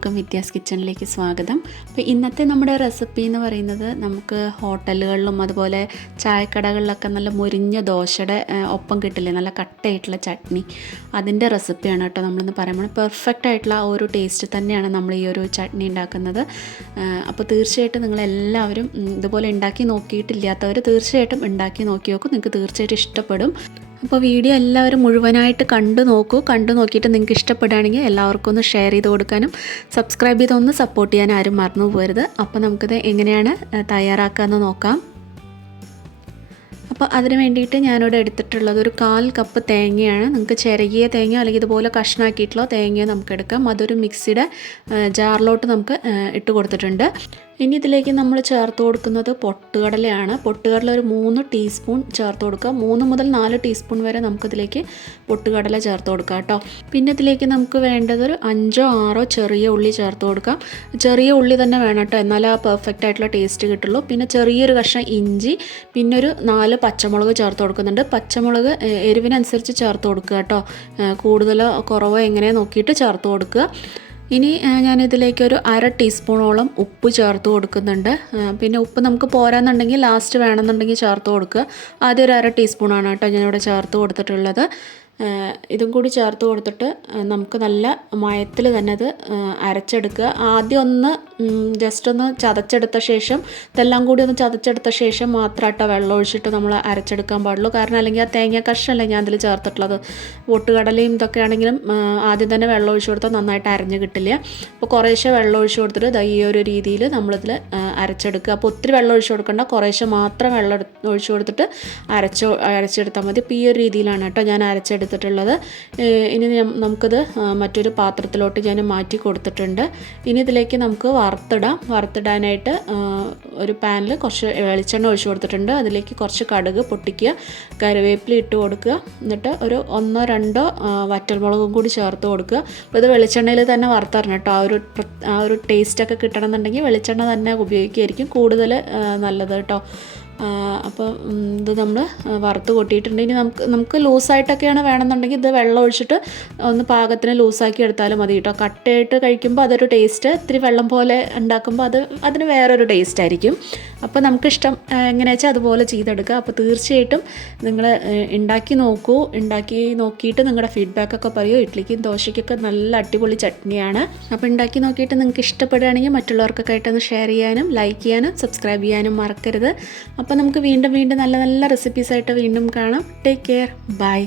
എല്ലാവർക്കും വിദ്യാസ് കിച്ചണിലേക്ക് സ്വാഗതം. അപ്പോൾ ഇന്നത്തെ നമ്മുടെ റെസിപ്പി എന്ന് പറയുന്നത് നമുക്ക് ഹോട്ടലുകളിലും അതുപോലെ ചായക്കടകളിലൊക്കെ നല്ല മുരിഞ്ഞ ദോശയുടെ ഒപ്പം കിട്ടില്ലേ, നല്ല കട്ടയായിട്ടുള്ള ചട്നി, അതിൻ്റെ റെസിപ്പിയാണ് കേട്ടോ നമ്മളിന്ന് പറയുമ്പോൾ. പെർഫെക്റ്റ് ആയിട്ടുള്ള ആ ഒരു ടേസ്റ്റ് തന്നെയാണ് നമ്മൾ ഈ ഒരു ചട്നി ഉണ്ടാക്കുന്നത്. അപ്പോൾ തീർച്ചയായിട്ടും നിങ്ങളെല്ലാവരും ഇതുപോലെ ഉണ്ടാക്കി നോക്കിയിട്ടില്ലാത്തവർ തീർച്ചയായിട്ടും ഉണ്ടാക്കി നോക്കി നോക്കും, നിങ്ങൾക്ക് തീർച്ചയായിട്ടും ഇഷ്ടപ്പെടും. അപ്പോൾ വീഡിയോ എല്ലാവരും മുഴുവനായിട്ട് കണ്ടു നോക്കിയിട്ട് നിങ്ങൾക്ക് ഇഷ്ടപ്പെടുകയാണെങ്കിൽ എല്ലാവർക്കും ഒന്ന് ഷെയർ ചെയ്ത് കൊടുക്കാനും സബ്സ്ക്രൈബ് ചെയ്തൊന്ന് സപ്പോർട്ട് ചെയ്യാൻ ആരും മറന്നു പോകരുത്. അപ്പോൾ നമുക്കിത് എങ്ങനെയാണ് തയ്യാറാക്കാമെന്ന് നോക്കാം. അപ്പോൾ അതിന് വേണ്ടിയിട്ട് ഞാനിവിടെ എടുത്തിട്ടുള്ളത് ഒരു 1/4 കപ്പ് തേങ്ങയാണ്. നിങ്ങൾക്ക് ചിരകിയ തേങ്ങ അല്ലെങ്കിൽ ഇതുപോലെ കഷ്ണാക്കിയിട്ടുള്ള തേങ്ങയോ നമുക്ക് എടുക്കാം. അതൊരു മിക്സിയുടെ ജാറിലോട്ട് നമുക്ക് ഇട്ട് കൊടുത്തിട്ടുണ്ട്. ഇനി ഇതിലേക്ക് നമ്മൾ ചേർത്ത് കൊടുക്കുന്നത് പൊട്ടുകടലയാണ്. പൊട്ടുകടല ഒരു 3 ടീസ്പൂൺ ചേർത്ത് കൊടുക്കുക. 3 മുതൽ 4 ടീസ്പൂൺ വരെ നമുക്കിതിലേക്ക് പൊട്ടുകടല ചേർത്ത് കൊടുക്കാം കേട്ടോ. പിന്നെ ഇതിലേക്ക് നമുക്ക് വേണ്ടത് ഒരു 5 or 6 ചെറിയ ഉള്ളി ചേർത്ത് കൊടുക്കാം. ചെറിയ ഉള്ളി തന്നെ വേണം കേട്ടോ, എന്നാലേ ആ പെർഫെക്റ്റ് ആയിട്ടുള്ള ടേസ്റ്റ് കിട്ടുള്ളൂ. പിന്നെ ചെറിയൊരു കഷ്ണം ഇഞ്ചി, പിന്നെ ഒരു 4 പച്ചമുളക് ചേർത്ത് കൊടുക്കുന്നുണ്ട്. പച്ചമുളക് എരിവിനനുസരിച്ച് ചേർത്ത് കൊടുക്കുക കേട്ടോ, കൂടുതലോ കുറവോ എങ്ങനെ നോക്കിയിട്ട് ചേർത്ത് കൊടുക്കുക. ഇനി ഞാനിതിലേക്കൊരു 1/2 ടീസ്പൂണോളം ഉപ്പ് ചേർത്ത് കൊടുക്കുന്നുണ്ട്. പിന്നെ ഉപ്പ് നമുക്ക് പോരാന്നുണ്ടെങ്കിൽ ലാസ്റ്റ് വേണമെന്നുണ്ടെങ്കിൽ ചേർത്ത് കൊടുക്കുക. ആദ്യം ഒരു 1/2 ടീസ്പൂണാണ് കേട്ടോ ഞാനിവിടെ ചേർത്ത് കൊടുത്തിട്ടുള്ളത്. ഇതും കൂടി ചേർത്ത് കൊടുത്തിട്ട് നമുക്ക് നല്ല മയത്തിൽ തന്നെ അത് അരച്ചെടുക്കുക. ആദ്യം ഒന്ന് ജസ്റ്റ് ഒന്ന് ചതച്ചെടുത്ത ശേഷം, ഇതെല്ലാം കൂടി ഒന്ന് ചതച്ചെടുത്ത ശേഷം മാത്രമായിട്ട് വെള്ളം ഒഴിച്ചിട്ട് നമ്മൾ അരച്ചെടുക്കാൻ പാടുള്ളൂ. കാരണം അല്ലെങ്കിൽ ആ തേങ്ങ കഷ്ണമല്ലേ ഞാൻ അതിൽ ചേർത്തിട്ടുള്ളത്. പൊട്ടുകടലയും ഇതൊക്കെ ആണെങ്കിലും ആദ്യം തന്നെ വെള്ളം ഒഴിച്ച് കൊടുത്താൽ നന്നായിട്ട് അരഞ്ഞ് കിട്ടില്ല. അപ്പോൾ കുറേശ്ശെ വെള്ളം ഒഴിച്ച് കൊടുത്തിട്ട് ഈ ഒരു രീതിയിൽ നമ്മളിതിൽ അരച്ചെടുക്കുക. അപ്പോൾ ഒത്തിരി വെള്ളം ഒഴിച്ച് കൊടുക്കേണ്ട, കുറേശ്ശെ മാത്രം വെള്ളം ഒഴിച്ച് കൊടുത്തിട്ട് അരച്ചെടുത്താൽ മതി. അപ്പോൾ ഈ ഒരു രീതിയിലാണ് കേട്ടോ ഞാൻ അരച്ചെടുത്തിട്ടുള്ളത്. ഇനി നമുക്കിത് മറ്റൊരു പാത്രത്തിലോട്ട് ഞാൻ മാറ്റി കൊടുത്തിട്ടുണ്ട്. ഇനി ഇതിലേക്ക് നമുക്ക് വറുത്തിടാനായിട്ട് ഒരു പാനിൽ കുറച്ച് വെളിച്ചെണ്ണ ഒഴിച്ച് കൊടുത്തിട്ടുണ്ട്. അതിലേക്ക് കുറച്ച് കടുക് പൊട്ടിക്കുക, കറിവേപ്പില ഇട്ട് കൊടുക്കുക, എന്നിട്ട് ഒരു 1-2 വറ്റൽമുളകും കൂടി ചേർത്ത് കൊടുക്കുക. അപ്പോൾ ഇത് വെളിച്ചെണ്ണയിൽ തന്നെ വറുത്തരണം കേട്ടോ. ആ ഒരു ടേസ്റ്റൊക്കെ കിട്ടണമെന്നുണ്ടെങ്കിൽ വെളിച്ചെണ്ണ തന്നെ ഉപയോഗിക്കുകയായിരിക്കും കൂടുതൽ നല്ലത് കേട്ടോ. അപ്പോൾ ഇത് നമ്മൾ വറുത്ത് കൊട്ടിയിട്ടുണ്ട്. ഇനി നമുക്ക് ലൂസായിട്ടൊക്കെയാണ് വേണമെന്നുണ്ടെങ്കിൽ ഇത് വെള്ളം ഒഴിച്ചിട്ട് ഒന്ന് പാകത്തിന് ലൂസാക്കി എടുത്താലും മതി കേട്ടോ. കട്ടയായിട്ട് കഴിക്കുമ്പോൾ അതൊരു ടേസ്റ്റ്, ഇത്തിരി വെള്ളം പോലെ ഉണ്ടാക്കുമ്പോൾ അതിന് വേറൊരു ടേസ്റ്റ് ആയിരിക്കും. അപ്പോൾ നമുക്കിഷ്ടം എങ്ങനെയാ വെച്ചാൽ അതുപോലെ ചെയ്തെടുക്കുക. അപ്പോൾ തീർച്ചയായിട്ടും നിങ്ങൾ ഉണ്ടാക്കി നോക്കിയിട്ട് നിങ്ങളുടെ ഫീഡ്ബാക്കൊക്കെ പറയൂ. ഇഡ്ലിക്കും ദോശയ്ക്കൊക്കെ നല്ല അടിപൊളി ചട്നിയാണ്. അപ്പോൾ ഉണ്ടാക്കി നോക്കിയിട്ട് നിങ്ങൾക്ക് ഇഷ്ടപ്പെടുകയാണെങ്കിൽ മറ്റുള്ളവർക്കൊക്കെ ആയിട്ടൊന്ന് ഷെയർ ചെയ്യാനും ലൈക്ക് ചെയ്യാനും സബ്സ്ക്രൈബ് ചെയ്യാനും മറക്കരുത്. അപ്പോൾ നമുക്ക് വീണ്ടും നല്ല നല്ല റെസിപ്പീസായിട്ട് വീണ്ടും കാണാം. Take care, by.